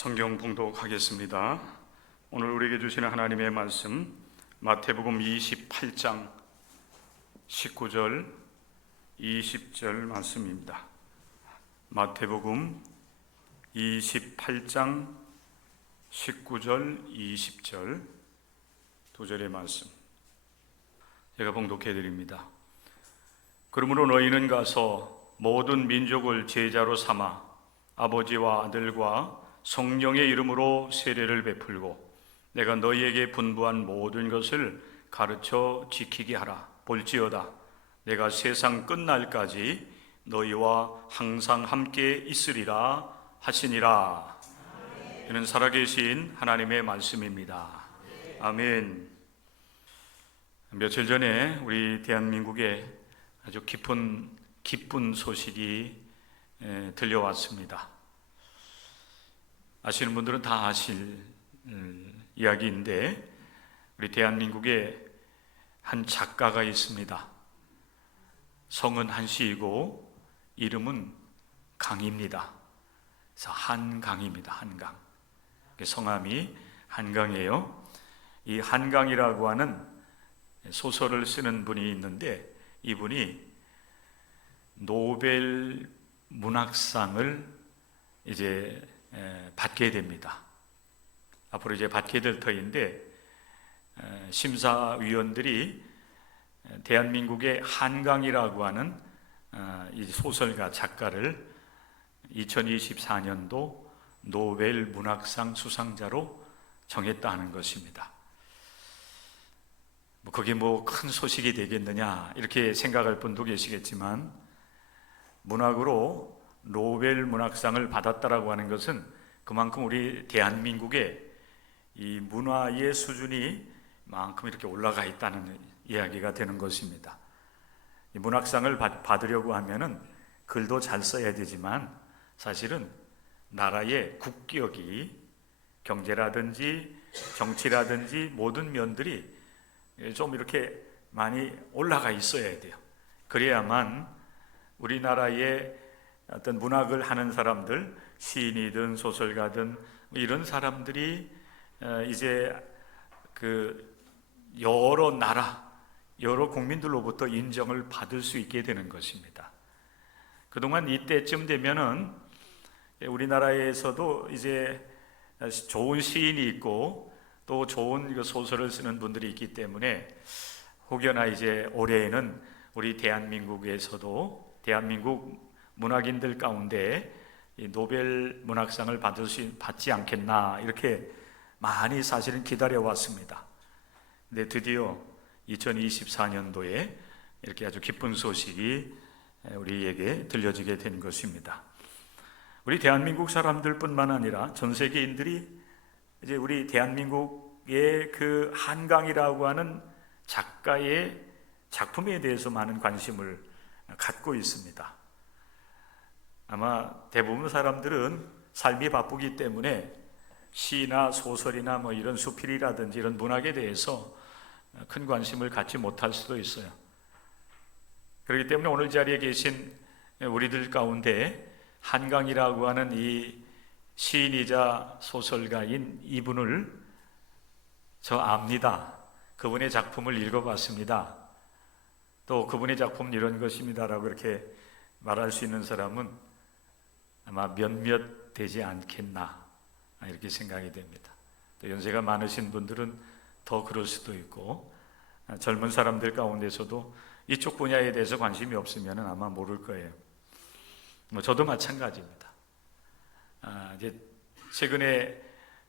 성경 봉독하겠습니다. 오늘 우리에게 주시는 하나님의 말씀 마태복음 28장 19절 20절 말씀입니다. 마태복음 28장 19절 20절 두 절의 말씀 제가 봉독해 드립니다. 그러므로 너희는 가서 모든 민족을 제자로 삼아 아버지와 아들과 성령의 이름으로 세례를 베풀고 내가 너희에게 분부한 모든 것을 가르쳐 지키게 하라. 볼지어다 내가 세상 끝날까지 너희와 항상 함께 있으리라 하시니라. 이는 살아계신 하나님의 말씀입니다. 아멘. 며칠 전에 우리 대한민국에 아주 기쁜 소식이 들려왔습니다. 아시는 분들은 다 아실 이야기인데 우리 대한민국에 한 작가가 있습니다. 성은 한씨이고 이름은 강입니다. 그래서 한강입니다. 한강. 성함이 한강이에요. 이 한강이라고 하는 소설을 쓰는 분이 있는데 이분이 노벨 문학상을 이제 받게 됩니다. 앞으로 이제 받게 될 터인데 심사위원들이 대한민국의 한강이라고 하는 이 소설가 작가를 2024년도 노벨 문학상 수상자로 정했다 하는 것입니다. 그게 큰 소식이 되겠느냐 이렇게 생각할 분도 계시겠지만 문학으로 노벨 문학상을 받았다라고 하는 것은 그만큼 우리 대한민국의 이 문화의 수준이 만큼 이렇게 올라가 있다는 이야기가 되는 것입니다. 이 문학상을 받으려고 하면은 글도 잘 써야 되지만 사실은 나라의 국격이 경제라든지 정치라든지 모든 면들이 좀 이렇게 많이 올라가 있어야 돼요. 그래야만 우리나라의 어떤 문학을 하는 사람들, 시인이든 소설가든 이런 사람들이 이제 그 여러 나라, 여러 국민들로부터 인정을 받을 수 있게 되는 것입니다. 그동안 이때쯤 되면은 우리나라에서도 이제 좋은 시인이 있고 또 좋은 소설을 쓰는 분들이 있기 때문에 혹여나 이제 올해에는 우리 대한민국에서도 대한민국 문학인들 가운데 노벨 문학상을 받지 않겠나 이렇게 많이 사실은 기다려왔습니다. 근데 드디어 2024년도에 이렇게 아주 기쁜 소식이 우리에게 들려지게 된 것입니다. 우리 대한민국 사람들뿐만 아니라 전 세계인들이 이제 우리 대한민국의 그 한강이라고 하는 작가의 작품에 대해서 많은 관심을 갖고 있습니다. 아마 대부분 사람들은 삶이 바쁘기 때문에 시나 소설이나 이런 수필이라든지 이런 문학에 대해서 큰 관심을 갖지 못할 수도 있어요. 그렇기 때문에 오늘 자리에 계신 우리들 가운데 한강이라고 하는 이 시인이자 소설가인 이분을 저 압니다. 그분의 작품을 읽어봤습니다. 또 그분의 작품은 이런 것입니다라고 이렇게 말할 수 있는 사람은 아마 몇몇 되지 않겠나 이렇게 생각이 됩니다. 또 연세가 많으신 분들은 더 그럴 수도 있고 젊은 사람들 가운데서도 이쪽 분야에 대해서 관심이 없으면 아마 모를 거예요. 저도 마찬가지입니다. 이제 최근에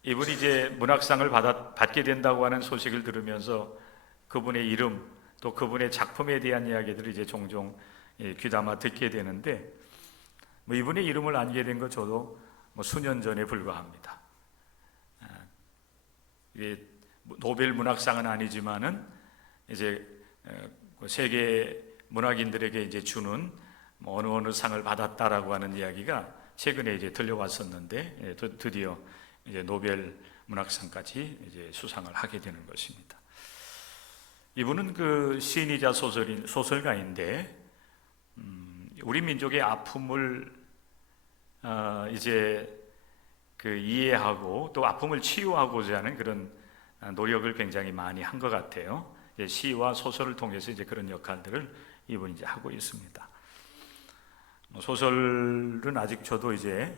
이분이 이제 문학상을 받게 된다고 하는 소식을 들으면서 그분의 이름 또 그분의 작품에 대한 이야기들을 이제 종종 귀담아 듣게 되는데 이분의 이름을 알게 된 것 저도 수년 전에 불과합니다. 노벨 문학상은 아니지만은 이제 세계 문학인들에게 이제 주는 어느 상을 받았다라고 하는 이야기가 최근에 이제 들려왔었는데 드디어 이제 노벨 문학상까지 이제 수상을 하게 되는 것입니다. 이분은 그 시인이자 소설가인데 우리 민족의 아픔을 이제 이해하고 또 아픔을 치유하고자 하는 그런 노력을 굉장히 많이 한 것 같아요. 시와 소설을 통해서 이제 그런 역할들을 이분이 이제 하고 있습니다. 소설은 아직 저도 이제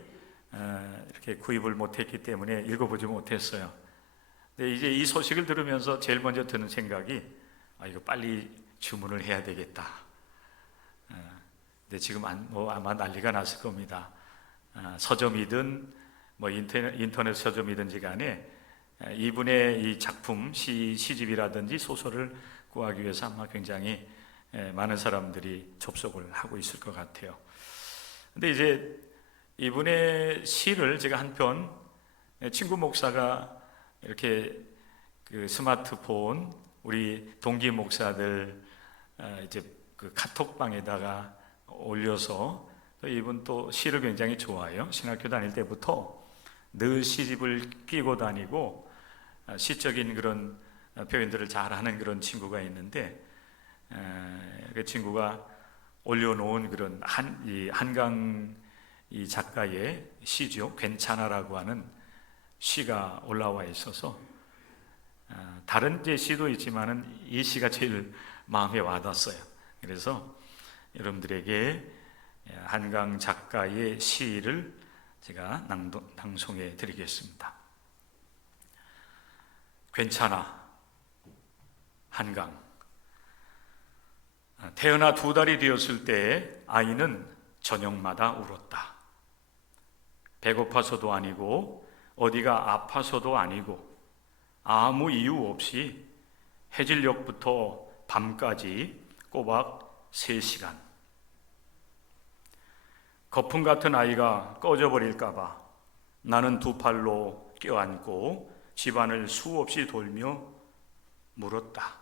이렇게 구입을 못했기 때문에 읽어보지 못했어요. 근데 이제 이 소식을 들으면서 제일 먼저 드는 생각이 이거 빨리 주문을 해야 되겠다. 근데 지금 아마 난리가 났을 겁니다. 서점이든 뭐 인터넷 서점이든지 간에 이분의 이 작품, 시집이라든지 소설을 구하기 위해서 아마 굉장히 많은 사람들이 접속을 하고 있을 것 같아요. 근데 이제 이분의 시를 제가 한편 친구 목사가 이렇게 그 스마트폰 우리 동기 목사들 이제 그 카톡방에다가 올려서 이분 또 시를 굉장히 좋아해요. 신학교 다닐 때부터 늘 시집을 끼고 다니고 시적인 그런 표현들을 잘하는 그런 친구가 있는데 그 친구가 올려놓은 그런 한강 이 작가의 시죠. 괜찮아라고 하는 시가 올라와 있어서 다른 이제 시도 있지만은 이 시가 제일 마음에 와닿았어요. 그래서 여러분들에게 한강 작가의 시를 제가 낭송해 드리겠습니다. 괜찮아. 한강. 태어나 2달이 되었을 때 아이는 저녁마다 울었다. 배고파서도 아니고 어디가 아파서도 아니고 아무 이유 없이 해질녘부터 밤까지 꼬박 3시간. 거품 같은 아이가 꺼져버릴까봐 나는 2 팔로 껴안고 집안을 수없이 돌며 물었다.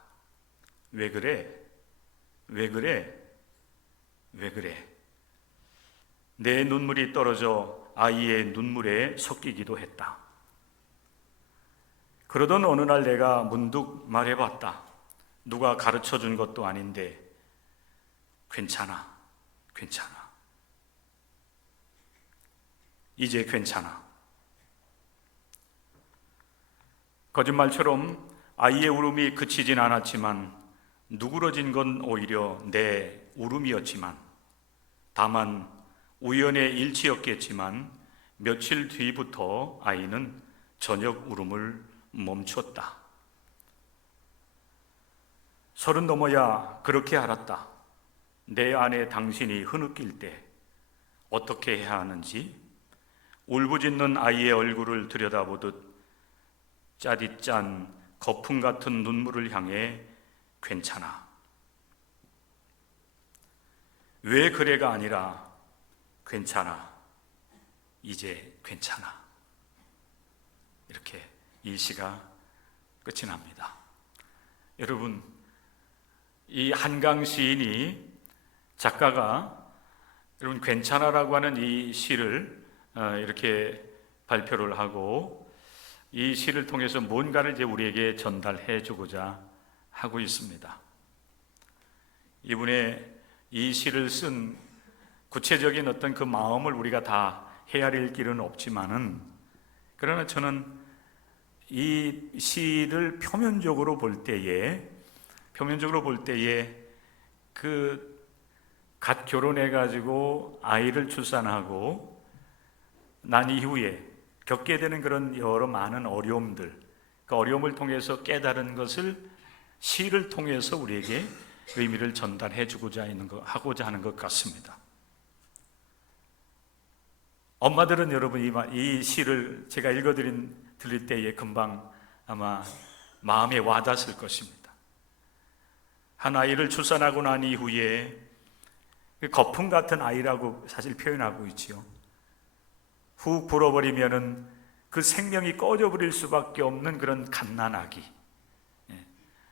왜 그래? 왜 그래? 왜 그래? 내 눈물이 떨어져 아이의 눈물에 섞이기도 했다. 그러던 어느 날 내가 문득 말해봤다. 누가 가르쳐준 것도 아닌데 괜찮아, 괜찮아. 이제 괜찮아. 거짓말처럼 아이의 울음이 그치진 않았지만 누그러진 건 오히려 내 울음이었지만 다만 우연의 일치였겠지만 며칠 뒤부터 아이는 저녁 울음을 멈췄다. 30 넘어야 그렇게 알았다. 내 안에 당신이 흐느낄 때 어떻게 해야 하는지. 울부짖는 아이의 얼굴을 들여다보듯 짜디짠 거품 같은 눈물을 향해 괜찮아. 왜 그래가 아니라 괜찮아. 이제 괜찮아. 이렇게 이 시가 끝이 납니다. 여러분, 이 한강 시인이 작가가 여러분 괜찮아라고 하는 이 시를 이렇게 발표를 하고 이 시를 통해서 뭔가를 이제 우리에게 전달해 주고자 하고 있습니다. 이분의 이 시를 쓴 구체적인 어떤 그 마음을 우리가 다 헤아릴 길은 없지만은 그러나 저는 이 시를 표면적으로 볼 때에 그 갓 결혼해 가지고 아이를 출산하고 난 이후에 겪게 되는 그런 여러 많은 어려움들, 그 어려움을 통해서 깨달은 것을 시를 통해서 우리에게 의미를 전달해 주고자 하고자 하는 것 같습니다. 엄마들은 여러분 이 시를 제가 들릴 때에 금방 아마 마음에 와닿았을 것입니다. 한 아이를 출산하고 난 이후에 거품 같은 아이라고 사실 표현하고 있지요. 훅 불어버리면은 그 생명이 꺼져버릴 수밖에 없는 그런 갓난아기.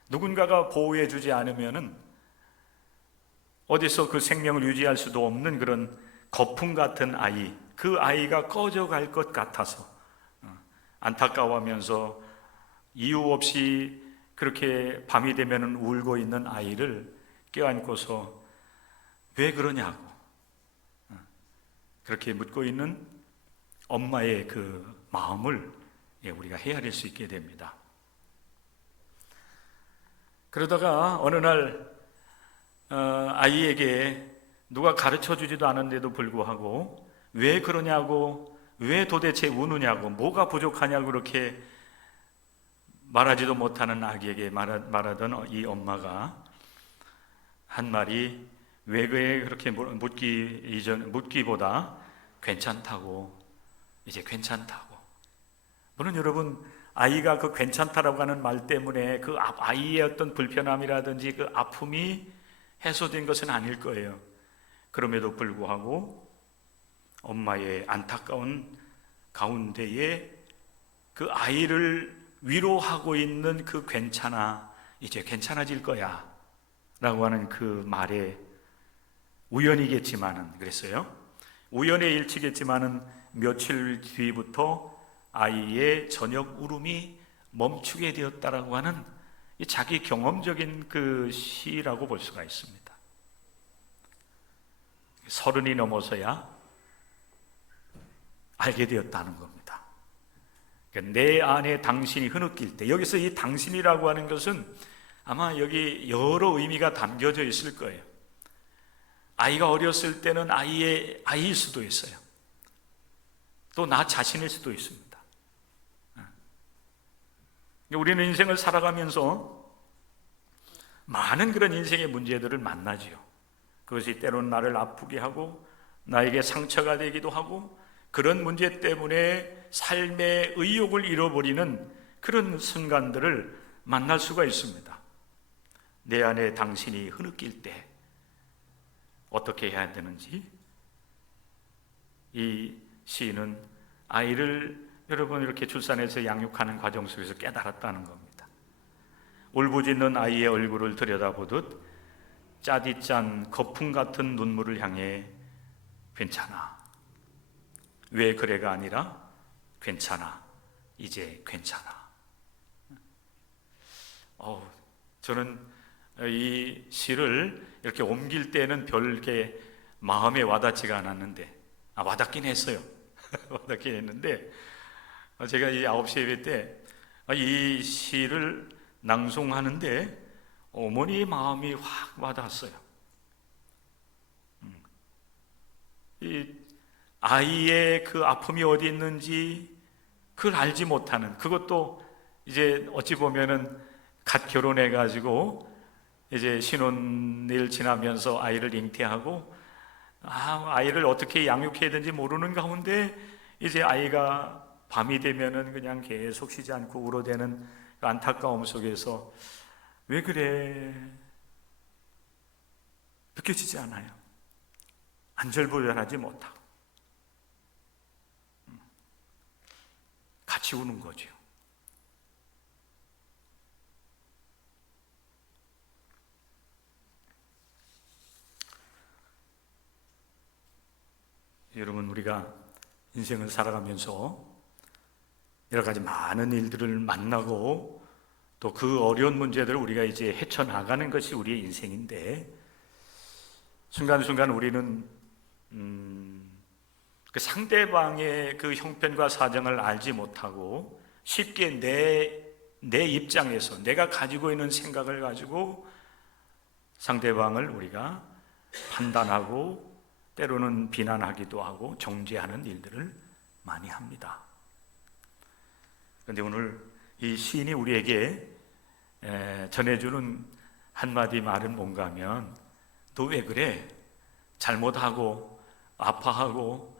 누군가가 보호해주지 않으면은 어디서 그 생명을 유지할 수도 없는 그런 거품 같은 아이, 그 아이가 꺼져갈 것 같아서 안타까워하면서 이유 없이 그렇게 밤이 되면 울고 있는 아이를 껴안고서 왜 그러냐고 그렇게 묻고 있는 엄마의 그 마음을 우리가 헤아릴 수 있게 됩니다. 그러다가 어느 날 아이에게 누가 가르쳐주지도 않은데도 불구하고 왜 그러냐고, 왜 도대체 우느냐고, 뭐가 부족하냐고 그렇게 말하지도 못하는 아기에게 말하던 이 엄마가 한 말이 왜 그렇게 묻기보다 괜찮다고, 이제 괜찮다고. 물론 여러분, 아이가 그 괜찮다라고 하는 말 때문에 그 아이의 어떤 불편함이라든지 그 아픔이 해소된 것은 아닐 거예요. 그럼에도 불구하고 엄마의 안타까운 가운데에 그 아이를 위로하고 있는 그 괜찮아, 이제 괜찮아질 거야 라고 하는 그 말에 우연이겠지만은, 그랬어요. 우연의 일치겠지만은 며칠 뒤부터 아이의 저녁 울음이 멈추게 되었다라고 하는 자기 경험적인 그 시라고 볼 수가 있습니다. 30이 넘어서야 알게 되었다는 겁니다. 내 안에 당신이 흐느낄 때, 여기서 이 당신이라고 하는 것은 아마 여기 여러 의미가 담겨져 있을 거예요. 아이가 어렸을 때는 아이일 수도 있어요. 또 나 자신일 수도 있습니다. 우리는 인생을 살아가면서 많은 그런 인생의 문제들을 만나지요. 그것이 때로는 나를 아프게 하고 나에게 상처가 되기도 하고, 그런 문제 때문에 삶의 의욕을 잃어버리는 그런 순간들을 만날 수가 있습니다. 내 안에 당신이 흐느낄 때 어떻게 해야 되는지 이 시인은 아이를 여러분 이렇게 출산해서 양육하는 과정 속에서 깨달았다는 겁니다. 울부짖는 아이의 얼굴을 들여다보듯 짜디짠 거품 같은 눈물을 향해 괜찮아, 왜 그래가 아니라 괜찮아, 이제 괜찮아. 저는 이 시를 이렇게 옮길 때는 별게 마음에 와닿지가 않았는데, 와닿긴 했어요. 와닿긴 했는데, 제가 이 9시 예배 때 이 시를 낭송하는데 어머니의 마음이 확 와닿았어요. 이 아이의 그 아픔이 어디 있는지 그걸 알지 못하는, 그것도 이제 어찌 보면은 갓 결혼해 가지고 이제 신혼일 지나면서 아이를 잉태하고 아이를 어떻게 양육해야 되는지 모르는 가운데 이제 아이가 밤이 되면은 그냥 계속 쉬지 않고 울어대는 그 안타까움 속에서 왜 그래 느껴지지 않아요. 안절부절하지 못하고 같이 우는 거죠. 여러분, 우리가 인생을 살아가면서 여러 가지 많은 일들을 만나고 또 그 어려운 문제들을 우리가 이제 헤쳐나가는 것이 우리의 인생인데, 순간순간 우리는 그 상대방의 그 형편과 사정을 알지 못하고 쉽게 내 입장에서 내가 가지고 있는 생각을 가지고 상대방을 우리가 판단하고 때로는 비난하기도 하고 정죄하는 일들을 많이 합니다. 그런데 오늘 이 시인이 우리에게 전해주는 한마디 말은 뭔가 하면, 너 왜 그래? 잘못하고 아파하고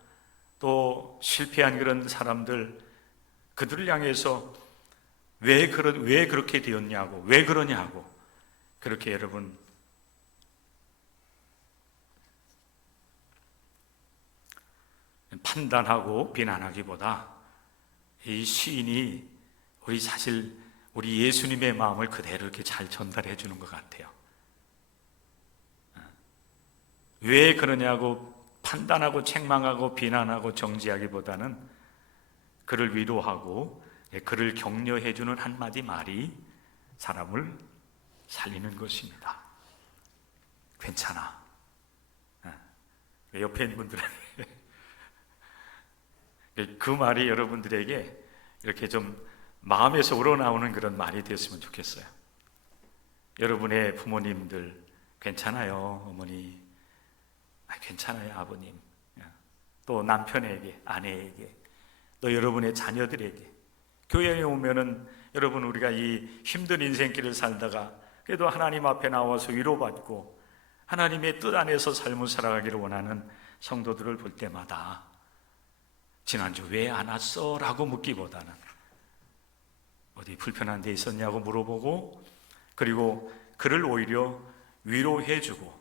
또 실패한 그런 사람들, 그들을 향해서 왜 그렇게 되었냐고, 왜 그러냐고, 그렇게 여러분 판단하고 비난하기보다 이 시인이 우리 예수님의 마음을 그대로 이렇게 잘 전달해 주는 것 같아요. 왜 그러냐고 판단하고 책망하고 비난하고 정죄하기보다는 그를 위로하고 그를 격려해 주는 한마디 말이 사람을 살리는 것입니다. 괜찮아. 옆에 있는 분들한테 그 말이 여러분들에게 이렇게 좀 마음에서 우러나오는 그런 말이 되었으면 좋겠어요. 여러분의 부모님들 괜찮아요, 어머니. 괜찮아요, 아버님. 또 남편에게, 아내에게, 또 여러분의 자녀들에게. 교회에 오면은 여러분, 우리가 이 힘든 인생길을 살다가 그래도 하나님 앞에 나와서 위로받고 하나님의 뜻 안에서 삶을 살아가기를 원하는 성도들을 볼 때마다 지난주 왜 안 왔어? 라고 묻기보다는 어디 불편한 데 있었냐고 물어보고, 그리고 그를 오히려 위로해주고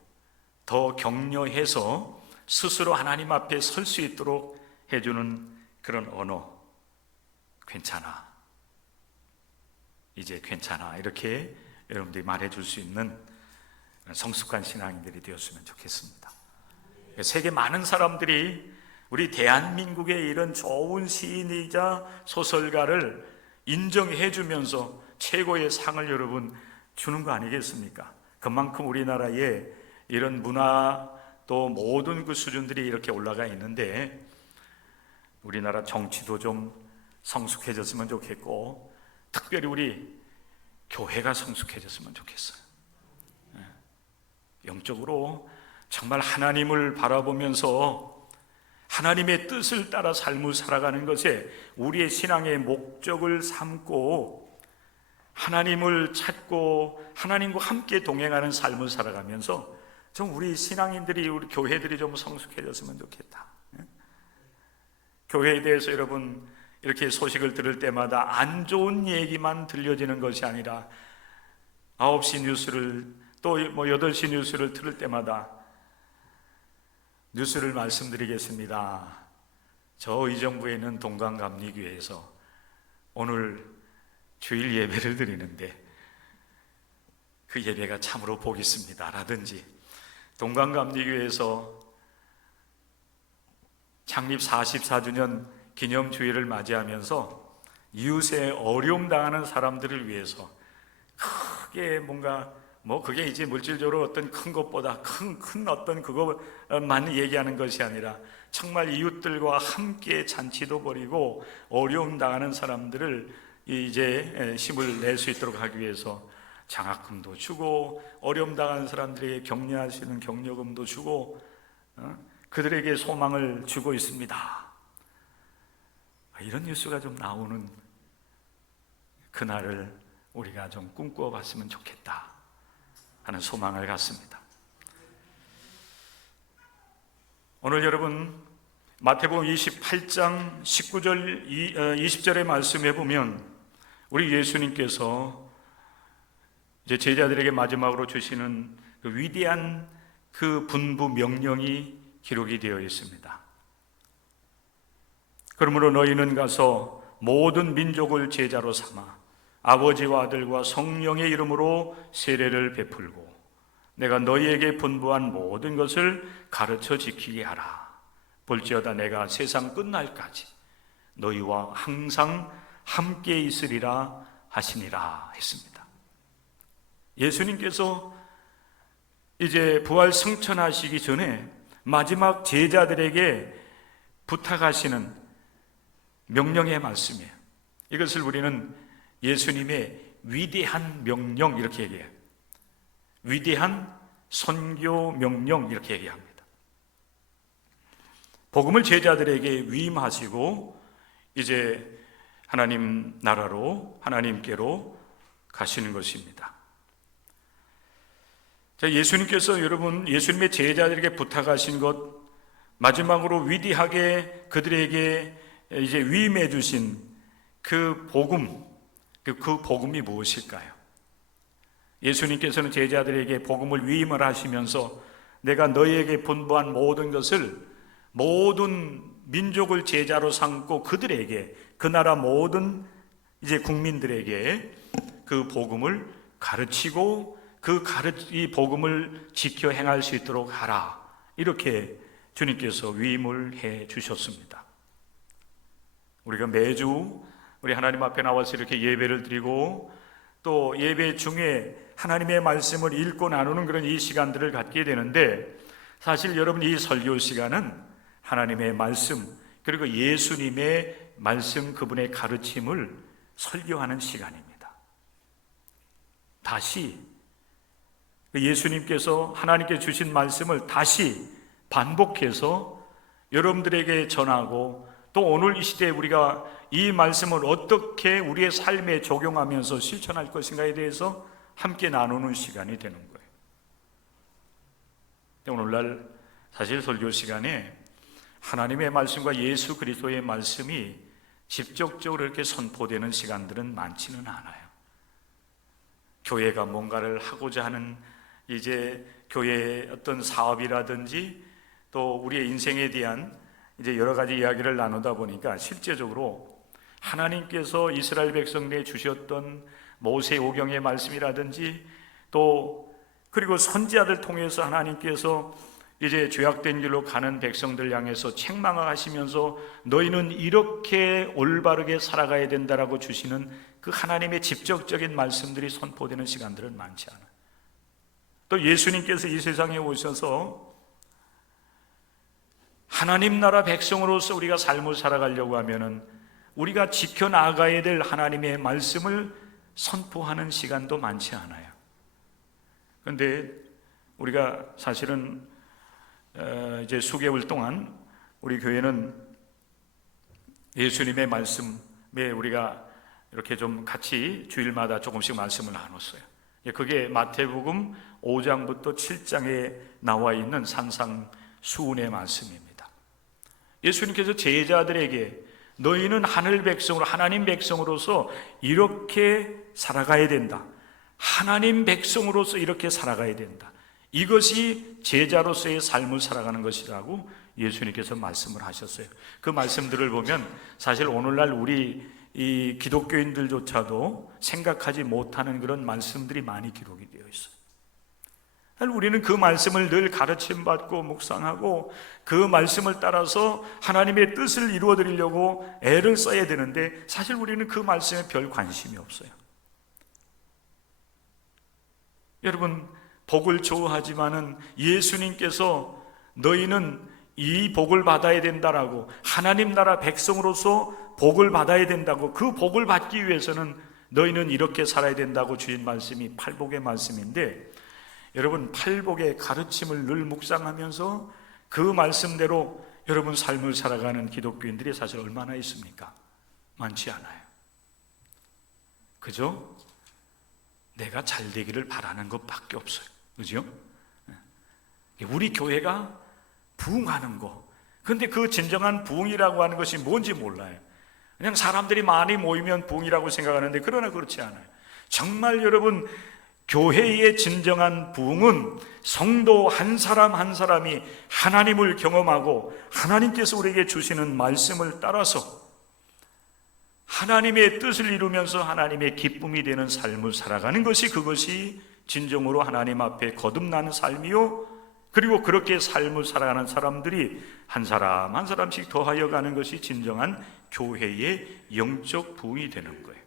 더 격려해서 스스로 하나님 앞에 설 수 있도록 해주는 그런 언어. 괜찮아, 이제 괜찮아, 이렇게 여러분들이 말해줄 수 있는 성숙한 신앙인들이 되었으면 좋겠습니다. 세계 많은 사람들이 우리 대한민국의 이런 좋은 시인이자 소설가를 인정해 주면서 최고의 상을 여러분 주는 거 아니겠습니까? 그만큼 우리나라에 이런 문화 또 모든 그 수준들이 이렇게 올라가 있는데, 우리나라 정치도 좀 성숙해졌으면 좋겠고, 특별히 우리 교회가 성숙해졌으면 좋겠어요. 영적으로 정말 하나님을 바라보면서 하나님의 뜻을 따라 삶을 살아가는 것에 우리의 신앙의 목적을 삼고 하나님을 찾고 하나님과 함께 동행하는 삶을 살아가면서 좀 우리 신앙인들이, 우리 교회들이 좀 성숙해졌으면 좋겠다. 교회에 대해서 여러분 이렇게 소식을 들을 때마다 안 좋은 얘기만 들려지는 것이 아니라 9시 뉴스를 또 8시 뉴스를 들을 때마다 뉴스를 말씀드리겠습니다. 저 의정부에 있는 동강감리교회에서 오늘 주일 예배를 드리는데 그 예배가 참으로 복 있습니다 라든지, 동강감리교회에서 창립 44주년 기념주일을 맞이하면서 이웃에 어려움 당하는 사람들을 위해서 크게 뭔가 그게 이제 물질적으로 어떤 큰 것보다 큰 어떤 그것만 얘기하는 것이 아니라 정말 이웃들과 함께 잔치도 벌이고 어려움 당하는 사람들을 이제 힘을 낼 수 있도록 하기 위해서 장학금도 주고, 어려움 당하는 사람들에게 격려할 수 있는 격려금도 주고, 그들에게 소망을 주고 있습니다. 이런 뉴스가 좀 나오는 그날을 우리가 좀 꿈꿔 봤으면 좋겠다 하는 소망을 갖습니다. 오늘 여러분 마태복음 28장 19절 20절의 말씀에 보면 우리 예수님께서 이제 제자들에게 마지막으로 주시는 그 위대한 그 분부 명령이 기록이 되어 있습니다. 그러므로 너희는 가서 모든 민족을 제자로 삼아 아버지와 아들과 성령의 이름으로 세례를 베풀고 내가 너희에게 분부한 모든 것을 가르쳐 지키게 하라. 볼지어다 내가 세상 끝날까지 너희와 항상 함께 있으리라 하시니라 했습니다. 예수님께서 이제 부활 승천하시기 전에 마지막 제자들에게 부탁하시는 명령의 말씀이에요. 이것을 우리는 예수님의 위대한 명령 이렇게 얘기해요. 위대한 선교 명령 이렇게 얘기합니다. 복음을 제자들에게 위임하시고 이제 하나님 나라로, 하나님께로 가시는 것입니다. 자, 예수님께서 여러분 예수님의 제자들에게 부탁하신 것, 마지막으로 위대하게 그들에게 이제 위임해 주신 그 복음, 그 복음이 무엇일까요? 예수님께서는 제자들에게 복음을 위임을 하시면서 내가 너희에게 분부한 모든 것을 모든 민족을 제자로 삼고 그들에게, 그 나라 모든 이제 국민들에게 그 복음을 가르치고 이 복음을 지켜 행할 수 있도록 하라. 이렇게 주님께서 위임을 해 주셨습니다. 우리가 매주 우리 하나님 앞에 나와서 이렇게 예배를 드리고 또 예배 중에 하나님의 말씀을 읽고 나누는 그런 이 시간들을 갖게 되는데, 사실 여러분 이 설교 시간은 하나님의 말씀, 그리고 예수님의 말씀, 그분의 가르침을 설교하는 시간입니다. 다시 예수님께서 하나님께 주신 말씀을 다시 반복해서 여러분들에게 전하고, 또 오늘 이 시대에 우리가 이 말씀을 어떻게 우리의 삶에 적용하면서 실천할 것인가에 대해서 함께 나누는 시간이 되는 거예요. 오늘날 사실 설교 시간에 하나님의 말씀과 예수 그리스도의 말씀이 직접적으로 이렇게 선포되는 시간들은 많지는 않아요. 교회가 뭔가를 하고자 하는 이제 교회의 어떤 사업이라든지 또 우리의 인생에 대한 이제 여러 가지 이야기를 나누다 보니까 실제적으로 하나님께서 이스라엘 백성들에 주셨던 모세 오경의 말씀이라든지 또 그리고 선지자들 통해서 하나님께서 이제 죄악된 길로 가는 백성들 향해서 책망하시면서 너희는 이렇게 올바르게 살아가야 된다라고 주시는 그 하나님의 직접적인 말씀들이 선포되는 시간들은 많지 않아요. 또 예수님께서 이 세상에 오셔서 하나님 나라 백성으로서 우리가 삶을 살아가려고 하면은 우리가 지켜나가야 될 하나님의 말씀을 선포하는 시간도 많지 않아요. 그런데 우리가 사실은 이제 수개월 동안 우리 교회는 예수님의 말씀에 우리가 이렇게 좀 같이 주일마다 조금씩 말씀을 나눴어요. 그게 마태복음 5장부터 7장에 나와 있는 산상수훈의 말씀입니다. 예수님께서 제자들에게 너희는 하늘 백성으로, 하나님 백성으로서 이렇게 살아가야 된다. 하나님 백성으로서 이렇게 살아가야 된다. 이것이 제자로서의 삶을 살아가는 것이라고 예수님께서 말씀을 하셨어요. 그 말씀들을 보면 사실 오늘날 우리 이 기독교인들조차도 생각하지 못하는 그런 말씀들이 많이 기록이 되어 있어요. 우리는 그 말씀을 늘 가르침받고 묵상하고 그 말씀을 따라서 하나님의 뜻을 이루어 드리려고 애를 써야 되는데 사실 우리는 그 말씀에 별 관심이 없어요. 여러분, 복을 좋아하지만은 예수님께서 너희는 이 복을 받아야 된다라고, 하나님 나라 백성으로서 복을 받아야 된다고, 그 복을 받기 위해서는 너희는 이렇게 살아야 된다고 주신 말씀이 팔복의 말씀인데, 여러분 팔복의 가르침을 늘 묵상하면서 그 말씀대로 여러분 삶을 살아가는 기독교인들이 사실 얼마나 있습니까? 많지 않아요. 그죠? 내가 잘 되기를 바라는 것밖에 없어요. 그죠? 우리 교회가 부흥하는 거. 그런데 그 진정한 부흥이라고 하는 것이 뭔지 몰라요. 그냥 사람들이 많이 모이면 부흥이라고 생각하는데 그러나 그렇지 않아요. 정말 여러분, 교회의 진정한 부흥은 성도 한 사람 한 사람이 하나님을 경험하고 하나님께서 우리에게 주시는 말씀을 따라서 하나님의 뜻을 이루면서 하나님의 기쁨이 되는 삶을 살아가는 것이, 그것이 진정으로 하나님 앞에 거듭나는 삶이요, 그리고 그렇게 삶을 살아가는 사람들이 한 사람 한 사람씩 더하여 가는 것이 진정한 교회의 영적 부흥이 되는 거예요.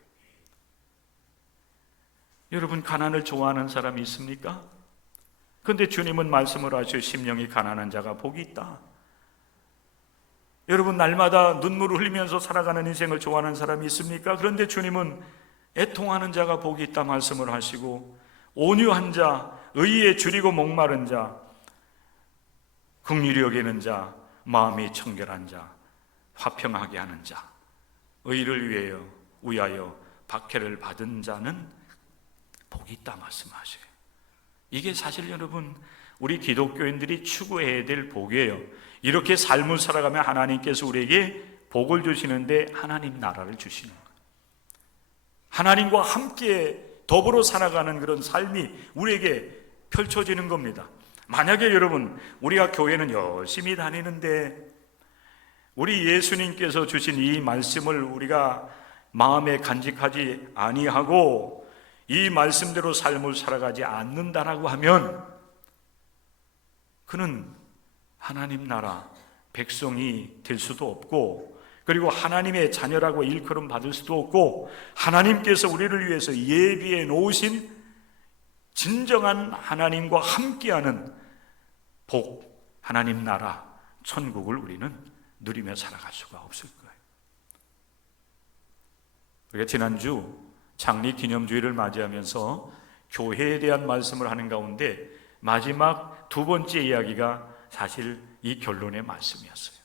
여러분, 가난을 좋아하는 사람이 있습니까? 그런데 주님은 말씀을 하셔 심령이 가난한 자가 복이 있다. 여러분, 날마다 눈물을 흘리면서 살아가는 인생을 좋아하는 사람이 있습니까? 그런데 주님은 애통하는 자가 복이 있다 말씀을 하시고, 온유한 자, 의에 줄이고 목마른 자, 긍휼히 여기는 자, 마음이 청결한 자, 화평하게 하는 자, 의를 위하여 박해를 받은 자는 복이 있다 말씀하셔요. 이게 사실 여러분, 우리 기독교인들이 추구해야 될 복이에요. 이렇게 삶을 살아가면 하나님께서 우리에게 복을 주시는데 하나님 나라를 주시는 거예요. 하나님과 함께 더불어 살아가는 그런 삶이 우리에게 펼쳐지는 겁니다. 만약에 여러분, 우리가 교회는 열심히 다니는데 우리 예수님께서 주신 이 말씀을 우리가 마음에 간직하지 아니하고 이 말씀대로 삶을 살아가지 않는다라고 하면 그는 하나님 나라 백성이 될 수도 없고, 그리고 하나님의 자녀라고 일컬음 받을 수도 없고, 하나님께서 우리를 위해서 예비해 놓으신 진정한 하나님과 함께하는 복, 하나님 나라, 천국을 우리는 누리며 살아갈 수가 없을 거예요. 우리가 지난주 창립 기념주일을 맞이하면서 교회에 대한 말씀을 하는 가운데 마지막 두 번째 이야기가 사실 이 결론의 말씀이었어요.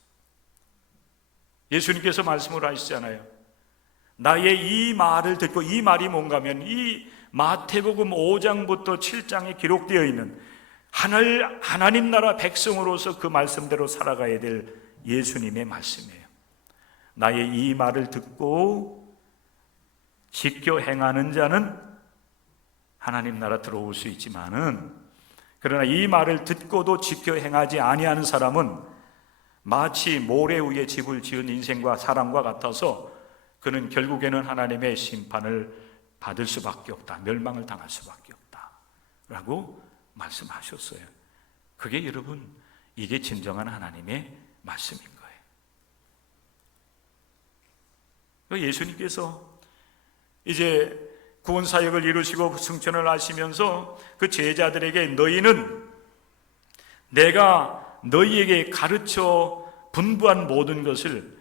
예수님께서 말씀을 하시잖아요. 나의 이 말을 듣고, 이 말이 뭔가 하면 이 마태복음 5장부터 7장에 기록되어 있는 하나님 나라 백성으로서 그 말씀대로 살아가야 될 예수님의 말씀이에요. 나의 이 말을 듣고 지켜 행하는 자는 하나님 나라 들어올 수 있지만은, 그러나 이 말을 듣고도 지켜 행하지 아니하는 사람은 마치 모래 위에 집을 지은 인생과 사람과 같아서 그는 결국에는 하나님의 심판을 받을 수밖에 없다, 멸망을 당할 수밖에 없다 라고 말씀하셨어요. 그게 여러분, 이게 진정한 하나님의 말씀인 거예요. 예수님께서 이제 구원사역을 이루시고 승천을 하시면서 그 제자들에게 너희는 내가 너희에게 가르쳐 분부한 모든 것을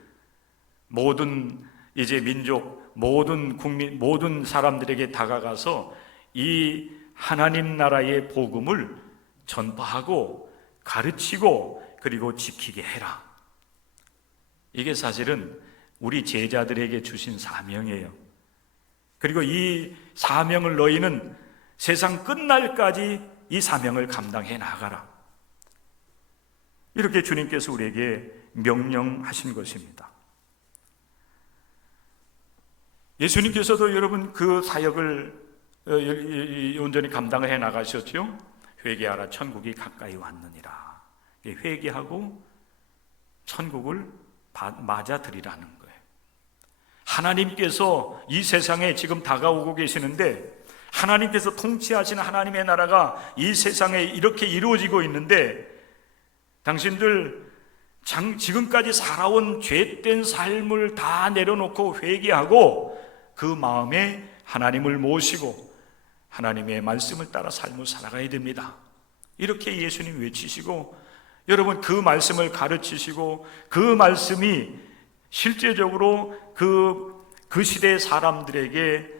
모든 이제 민족, 모든 국민, 모든 사람들에게 다가가서 이 하나님 나라의 복음을 전파하고 가르치고 그리고 지키게 해라. 이게 사실은 우리 제자들에게 주신 사명이에요. 그리고 이 사명을 너희는 세상 끝날까지 이 사명을 감당해 나가라. 이렇게 주님께서 우리에게 명령하신 것입니다. 예수님께서도 여러분 그 사역을 온전히 감당을 해 나가셨죠. 회개하라, 천국이 가까이 왔느니라. 회개하고 천국을 맞아들이라는 거예요. 하나님께서 이 세상에 지금 다가오고 계시는데, 하나님께서 통치하시는 하나님의 나라가 이 세상에 이렇게 이루어지고 있는데, 당신들 지금까지 살아온 죄된 삶을 다 내려놓고 회개하고 그 마음에 하나님을 모시고 하나님의 말씀을 따라 삶을 살아가야 됩니다. 이렇게 예수님 외치시고, 여러분 그 말씀을 가르치시고, 그 말씀이 실제적으로 그 시대의 사람들에게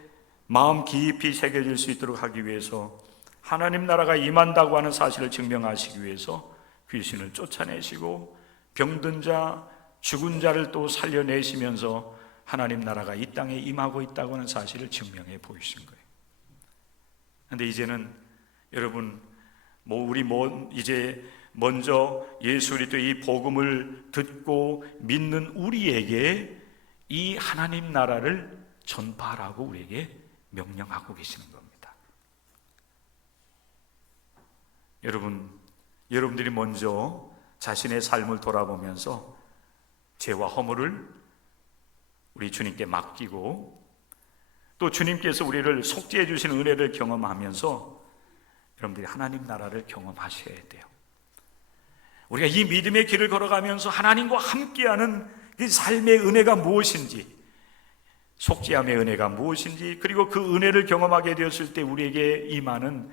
마음 깊이 새겨질 수 있도록 하기 위해서, 하나님 나라가 임한다고 하는 사실을 증명하시기 위해서 귀신을 쫓아내시고 병든 자, 죽은 자를 또 살려내시면서 하나님 나라가 이 땅에 임하고 있다고 하는 사실을 증명해 보이신 거예요. 그런데 이제는 여러분, 이제 먼저 예수 그리스도 이 복음을 듣고 믿는 우리에게 이 하나님 나라를 전파하라고 우리에게 명령하고 계시는 겁니다. 여러분들이 먼저 자신의 삶을 돌아보면서 죄와 허물을 우리 주님께 맡기고, 또 주님께서 우리를 속죄해 주시는 은혜를 경험하면서 여러분들이 하나님 나라를 경험하셔야 돼요. 우리가 이 믿음의 길을 걸어가면서 하나님과 함께하는 그 삶의 은혜가 무엇인지, 속죄함의 은혜가 무엇인지, 그리고 그 은혜를 경험하게 되었을 때 우리에게 임하는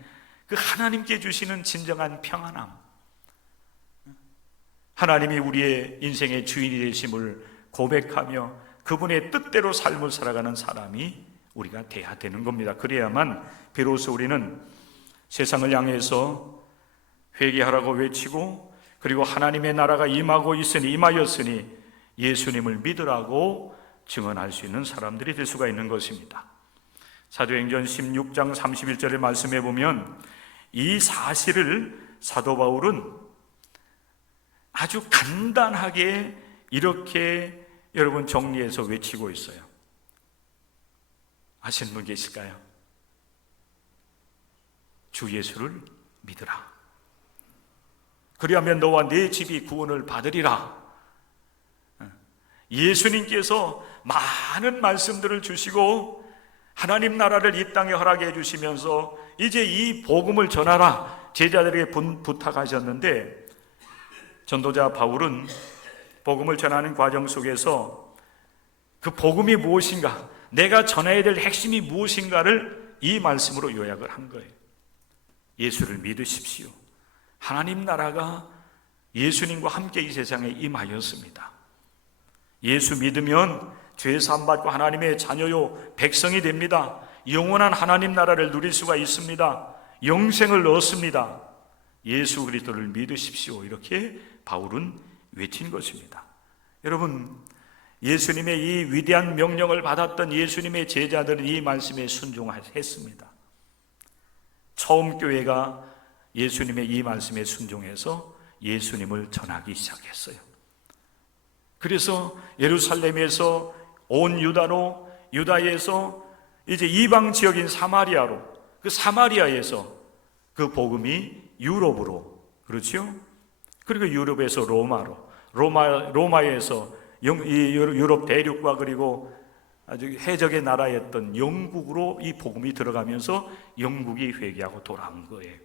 그 하나님께 주시는 진정한 평안함, 하나님이 우리의 인생의 주인이 되심을 고백하며 그분의 뜻대로 삶을 살아가는 사람이 우리가 돼야 되는 겁니다. 그래야만 비로소 우리는 세상을 향해서 회개하라고 외치고, 그리고 하나님의 나라가 임하였으니 예수님을 믿으라고 증언할 수 있는 사람들이 될 수가 있는 것입니다. 사도행전 16장 31절의 말씀에 보면 이 사실을 사도 바울은 아주 간단하게 이렇게 여러분 정리해서 외치고 있어요. 아시는 분 계실까요? 주 예수를 믿으라. 그리하면 너와 네 집이 구원을 받으리라. 예수님께서 많은 말씀들을 주시고 하나님 나라를 이 땅에 허락해 주시면서 이제 이 복음을 전하라 제자들에게 부탁하셨는데, 전도자 바울은 복음을 전하는 과정 속에서 그 복음이 무엇인가, 내가 전해야 될 핵심이 무엇인가를 이 말씀으로 요약을 한 거예요. 예수를 믿으십시오. 하나님 나라가 예수님과 함께 이 세상에 임하였습니다. 예수 믿으면 죄 사함 받고 하나님의 자녀요 백성이 됩니다. 영원한 하나님 나라를 누릴 수가 있습니다. 영생을 얻습니다. 예수 그리스도를 믿으십시오. 이렇게 바울은 외친 것입니다. 여러분, 예수님의 이 위대한 명령을 받았던 예수님의 제자들은 이 말씀에 순종했습니다. 처음 교회가 예수님의 이 말씀에 순종해서 예수님을 전하기 시작했어요. 그래서 예루살렘에서 온 유다로, 유다에서 이제 이방 지역인 사마리아로, 그 사마리아에서 그 복음이 유럽으로, 그렇죠? 그리고 유럽에서 로마로, 로마에서 유럽 대륙과 그리고 아주 해적의 나라였던 영국으로 이 복음이 들어가면서 영국이 회개하고 돌아온 거예요.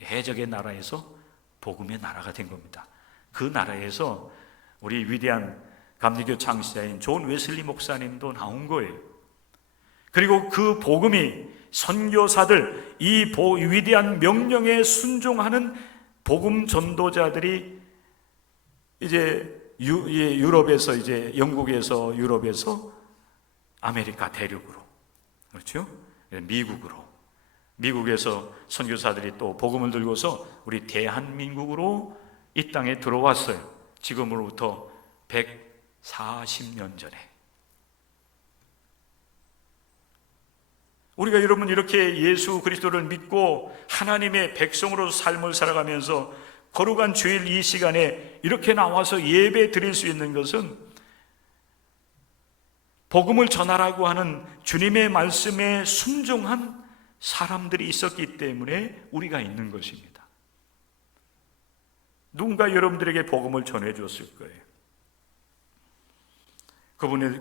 해적의 나라에서 복음의 나라가 된 겁니다. 그 나라에서 우리 위대한 감리교 창시자인 존 웨슬리 목사님도 나온 거예요. 그리고 그 복음이 선교사들, 이 위대한 명령에 순종하는 복음 전도자들이 이제 유럽에서, 이제 영국에서, 유럽에서 아메리카 대륙으로, 그렇죠? 미국으로, 미국에서 선교사들이 또 복음을 들고서 우리 대한민국으로 이 땅에 들어왔어요. 지금으로부터 140년 전에. 우리가 여러분 이렇게 예수 그리스도를 믿고 하나님의 백성으로 삶을 살아가면서 거룩한 주일 이 시간에 이렇게 나와서 예배 드릴 수 있는 것은 복음을 전하라고 하는 주님의 말씀에 순종한 사람들이 있었기 때문에 우리가 있는 것입니다. 누군가 여러분들에게 복음을 전해줬을 거예요.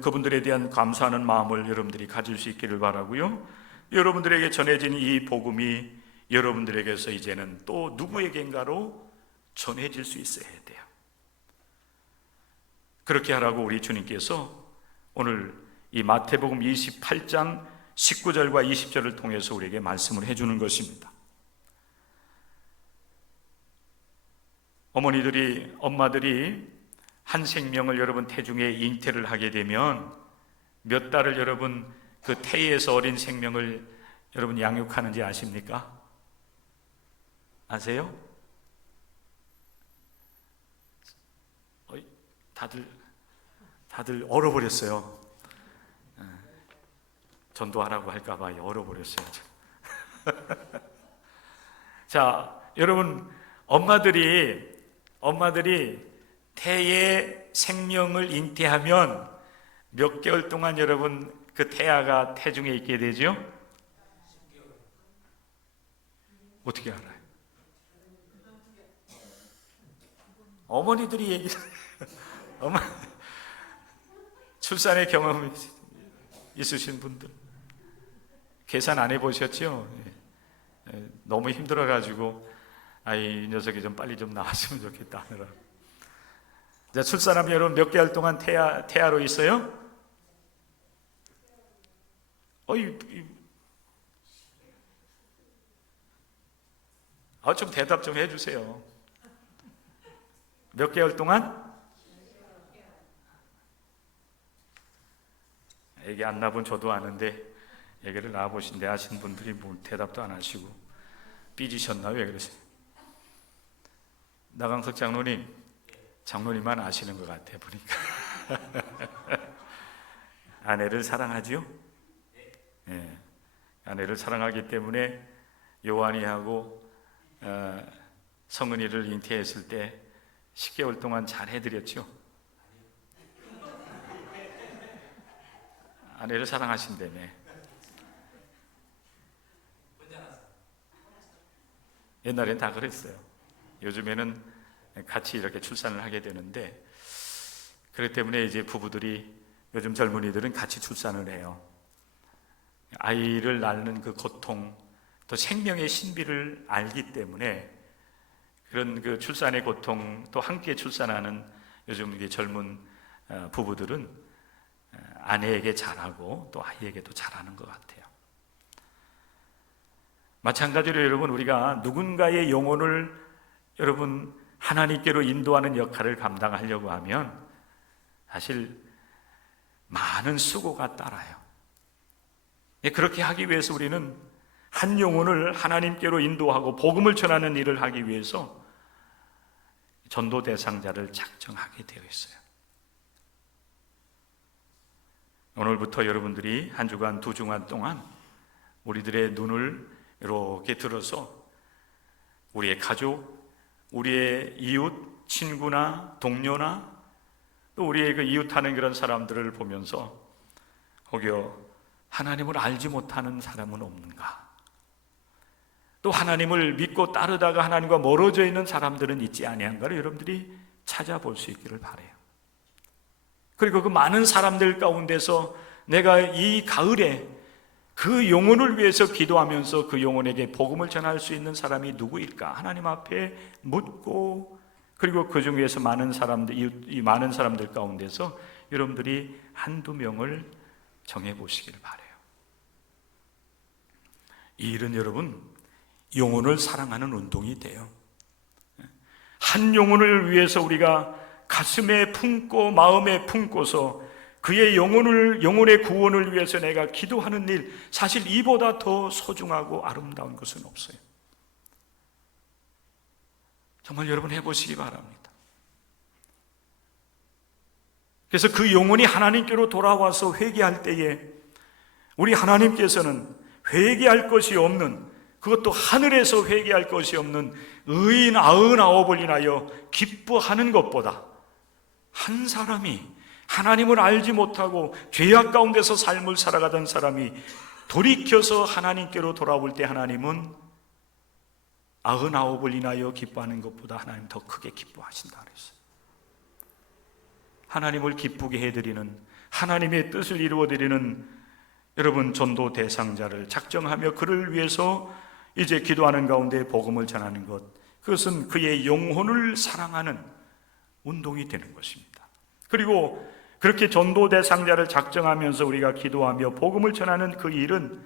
그분들에 대한 감사하는 마음을 여러분들이 가질 수 있기를 바라고요. 여러분들에게 전해진 이 복음이 여러분들에게서 이제는 또 누구에겐가로 전해질 수 있어야 돼요. 그렇게 하라고 우리 주님께서 오늘 이 마태복음 28장 19절과 20절을 통해서 우리에게 말씀을 해주는 것입니다. 엄마들이 한 생명을 여러분 태중에 잉태를 하게 되면 몇 달을 여러분 그 태에서 어린 생명을 여러분 양육하는지 아십니까? 아세요? 다들 얼어버렸어요. 전도하라고 할까봐 얼어버렸어요. 자, 여러분, 엄마들이 태의 생명을 잉태하면 몇 개월 동안 여러분 그 태아가 태중에 있게 되죠? 어떻게 알아요? 어머니들이 얘기를 출산의 경험이 있으신 분들 계산 안 해보셨죠? 너무 힘들어가지고 이 녀석이 좀 빨리 좀 나왔으면 좋겠다 하느라. 자, 출산하면 여러분 몇 개월 동안 태아로 있어요? 좀 대답 좀 해주세요. 몇 개월 동안? 애기 안 낳아본 저도 아는데 애기를 낳아보신데 아신 분들이 뭐 대답도 안 하시고 삐지셨나? 왜 그러세요? 나강석 장로님만 아시는 것 같아 보니까. 아내를 사랑하지요? 네. 아내를 사랑하기 때문에 요한이하고 성은이를 잉태했을 때 10개월 동안 잘 해드렸죠? 아내를 사랑하신다며. 옛날엔 다 그랬어요. 요즘에는 같이 이렇게 출산을 하게 되는데, 그렇기 때문에 이제 부부들이, 요즘 젊은이들은 같이 출산을 해요. 아이를 낳는 그 고통, 또 생명의 신비를 알기 때문에 그런 그 출산의 고통, 또 함께 출산하는 요즘 이게 젊은 부부들은 아내에게 잘하고 또 아이에게도 잘하는 것 같아요. 마찬가지로 여러분, 우리가 누군가의 영혼을 여러분 하나님께로 인도하는 역할을 감당하려고 하면 사실 많은 수고가 따라요. 그렇게 하기 위해서 우리는 한 영혼을 하나님께로 인도하고 복음을 전하는 일을 하기 위해서 전도 대상자를 작정하게 되어 있어요. 오늘부터 여러분들이 한 주간, 두 주간 동안 우리들의 눈을 이렇게 들어서 우리의 가족, 우리의 이웃, 친구나 동료나 또 우리의 그 이웃하는 그런 사람들을 보면서 혹여 하나님을 알지 못하는 사람은 없는가? 또 하나님을 믿고 따르다가 하나님과 멀어져 있는 사람들은 있지 아니한가를 여러분들이 찾아볼 수 있기를 바라요. 그리고 그 많은 사람들 가운데서 내가 이 가을에 그 영혼을 위해서 기도하면서 그 영혼에게 복음을 전할 수 있는 사람이 누구일까? 하나님 앞에 묻고, 그리고 그 중에서 많은 사람들, 이 많은 사람들 가운데서 여러분들이 한두 명을 정해보시길 바라요. 이 일은 여러분, 영혼을 사랑하는 운동이 돼요. 한 영혼을 위해서 우리가 가슴에 품고 마음에 품고서 그의 영혼의 구원을 위해서 내가 기도하는 일, 사실 이보다 더 소중하고 아름다운 것은 없어요. 정말 여러분 해보시기 바랍니다. 그래서 그 영혼이 하나님께로 돌아와서 회개할 때에 우리 하나님께서는 회개할 것이 없는, 그것도 하늘에서 회개할 것이 없는 의인 99을 인하여 기뻐하는 것보다 한 사람이 하나님을 알지 못하고 죄악 가운데서 삶을 살아가던 사람이 돌이켜서 하나님께로 돌아올 때 하나님은 99을 인하여 기뻐하는 것보다 하나님 더 크게 기뻐하신다 그랬어요. 하나님을 기쁘게 해드리는, 하나님의 뜻을 이루어드리는 여러분 전도 대상자를 작정하며 그를 위해서 이제 기도하는 가운데 복음을 전하는 것, 그것은 그의 영혼을 사랑하는 운동이 되는 것입니다. 그리고 그렇게 전도 대상자를 작정하면서 우리가 기도하며 복음을 전하는 그 일은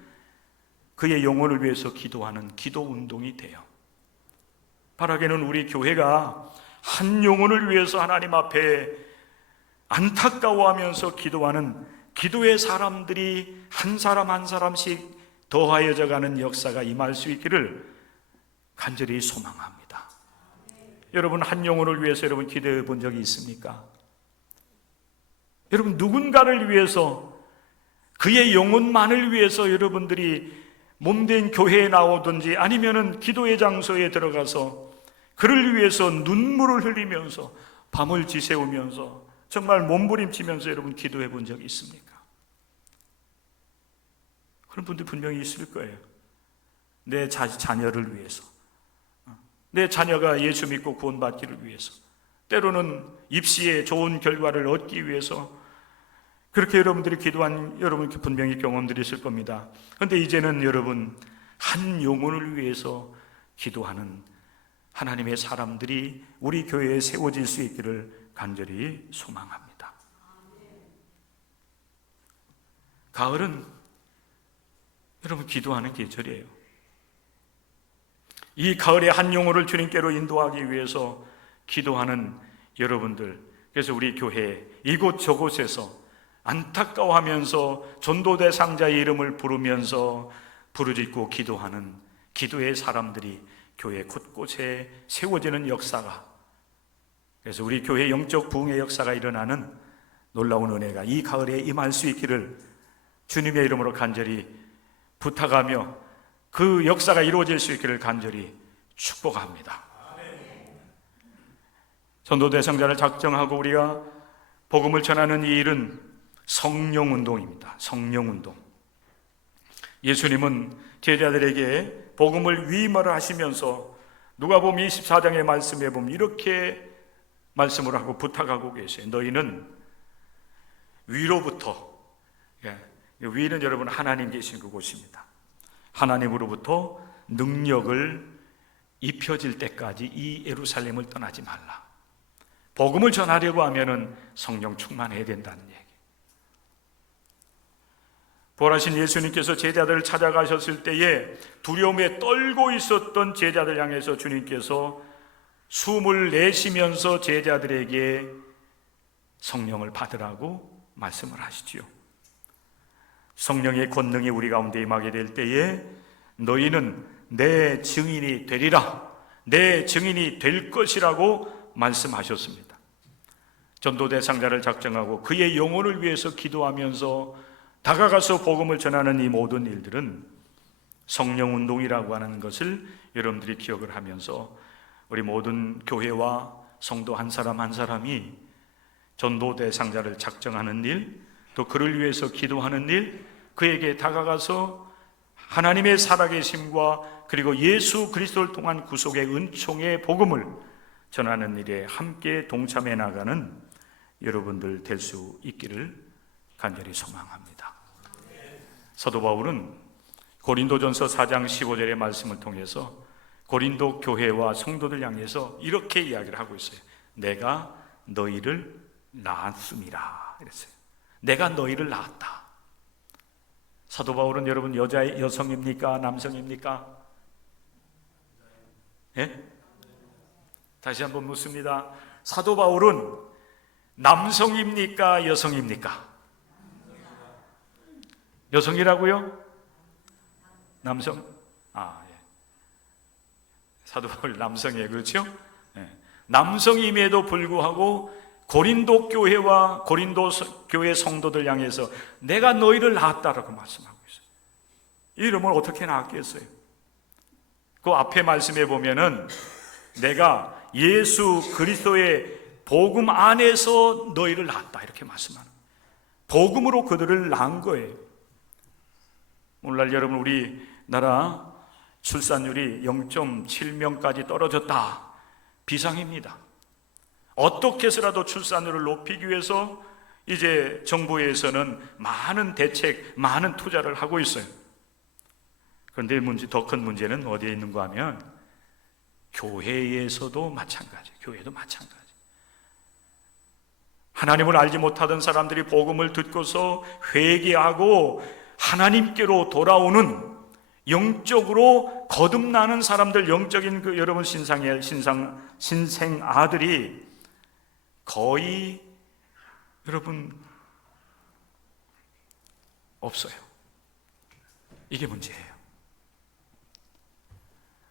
그의 영혼을 위해서 기도하는 기도 운동이 돼요. 바라기는 우리 교회가 한 영혼을 위해서 하나님 앞에 안타까워하면서 기도하는 기도의 사람들이 한 사람 한 사람씩 더하여져 가는 역사가 임할 수 있기를 간절히 소망합니다. 여러분 한 영혼을 위해서 여러분 기도해 본 적이 있습니까? 여러분 누군가를 위해서, 그의 영혼만을 위해서 여러분들이 몸된 교회에 나오든지 아니면은 기도의 장소에 들어가서 그를 위해서 눈물을 흘리면서 밤을 지새우면서 정말 몸부림치면서 여러분 기도해 본 적이 있습니까? 그런 분들 분명히 있을 거예요. 내 자녀를 위해서, 내 자녀가 예수 믿고 구원받기를 위해서, 때로는 입시에 좋은 결과를 얻기 위해서 그렇게 여러분들이 기도한 여러분 분명히 경험들이 있을 겁니다. 그런데 이제는 여러분 한 영혼을 위해서 기도하는 하나님의 사람들이 우리 교회에 세워질 수 있기를 간절히 소망합니다. 가을은 여러분 기도하는 계절이에요. 이 가을에 한 영혼을 주님께로 인도하기 위해서 기도하는 여러분들, 그래서 우리 교회 이곳저곳에서 안타까워하면서 전도대 상자의 이름을 부르면서 부르짖고 기도하는 기도의 사람들이 교회 곳곳에 세워지는 역사가, 그래서 우리 교회 영적 부흥의 역사가 일어나는 놀라운 은혜가 이 가을에 임할 수 있기를 주님의 이름으로 간절히 부탁하며 그 역사가 이루어질 수 있기를 간절히 축복합니다. 전도 대상자를 작정하고 우리가 복음을 전하는 이 일은 성령운동입니다. 성령운동. 예수님은 제자들에게 복음을 위임을 하시면서 누가복음 24장의 말씀에 보면 이렇게 말씀을 하고 부탁하고 계세요. 너희는 위로부터, 위는 여러분 하나님 계신 그곳입니다. 하나님으로부터 능력을 입혀질 때까지 이 예루살렘을 떠나지 말라. 복음을 전하려고 하면은 성령 충만해야 된다는 얘기. 부활하신 예수님께서 제자들을 찾아가셨을 때에 두려움에 떨고 있었던 제자들 향해서 주님께서 숨을 내쉬면서 제자들에게 성령을 받으라고 말씀을 하시지요. 성령의 권능이 우리 가운데 임하게 될 때에 너희는 내 증인이 되리라, 내 증인이 될 것이라고 말씀하셨습니다. 전도 대상자를 작정하고 그의 영혼을 위해서 기도하면서 다가가서 복음을 전하는 이 모든 일들은 성령 운동이라고 하는 것을 여러분들이 기억을 하면서 우리 모든 교회와 성도 한 사람 한 사람이 전도 대상자를 작정하는 일, 또 그를 위해서 기도하는 일, 그에게 다가가서 하나님의 살아계심과 그리고 예수 그리스도를 통한 구속의 은총의 복음을 전하는 일에 함께 동참해 나가는 여러분들 될 수 있기를 간절히 소망합니다. 사도 바울은 고린도전서 4장 15절의 말씀을 통해서 고린도 교회와 성도들 향해서 이렇게 이야기를 하고 있어요. 내가 너희를 낳았음이라 이랬어요. 내가 너희를 낳았다. 사도 바울은 여러분 여성입니까? 남성입니까? 예? 다시 한번 묻습니다. 사도 바울은 남성입니까? 여성입니까? 여성이라고요? 남성? 예. 사도 바울 남성이에요. 그렇죠? 예. 남성임에도 불구하고 고린도 교회와 고린도 교회 성도들 향해서 내가 너희를 낳았다라고 말씀하고 있어요. 이름을 어떻게 낳았겠어요? 그 앞에 말씀해 보면은 내가 예수 그리스도의 복음 안에서 너희를 낳았다 이렇게 말씀하는 거예요. 복음으로 그들을 낳은 거예요. 오늘날 여러분 우리나라 출산율이 0.7명까지 떨어졌다. 비상입니다. 어떻게 해서라도 출산율을 높이기 위해서 이제 정부에서는 많은 대책, 많은 투자를 하고 있어요. 그런데 더 큰 문제는 어디에 있는가 하면 교회에서도 마찬가지예요. 교회도 마찬가지. 하나님을 알지 못하던 사람들이 복음을 듣고서 회개하고 하나님께로 돌아오는 영적으로 거듭나는 사람들, 영적인 그 여러분 신생 아들이 거의 여러분 없어요. 이게 문제예요.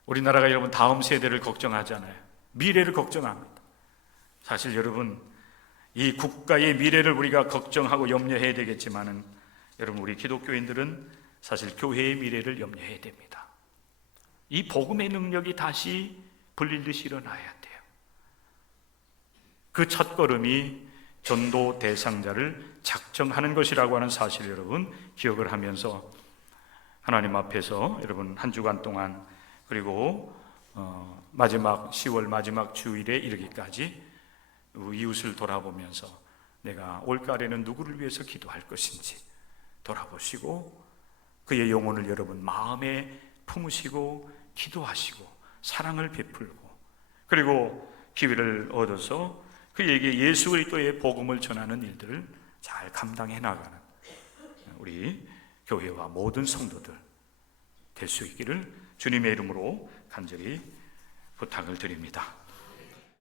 우리나라가 여러분 다음 세대를 걱정하잖아요. 미래를 걱정합니다. 사실 여러분 이 국가의 미래를 우리가 걱정하고 염려해야 되겠지만은 여러분 우리 기독교인들은 사실 교회의 미래를 염려해야 됩니다. 이 복음의 능력이 다시 불릴듯이 일어나야 돼요. 그 첫걸음이 전도 대상자를 작정하는 것이라고 하는 사실을 여러분 기억을 하면서 하나님 앞에서 여러분 한 주간 동안 그리고 마지막 10월 마지막 주일에 이르기까지 이웃을 돌아보면서 내가 올가을에는 누구를 위해서 기도할 것인지 돌아보시고 그의 영혼을 여러분 마음에 품으시고 기도하시고 사랑을 베풀고 그리고 기회를 얻어서 그에게 예수 그리스도의 복음을 전하는 일들을 잘 감당해 나가는 우리 교회와 모든 성도들 될 수 있기를 주님의 이름으로 간절히 부탁을 드립니다.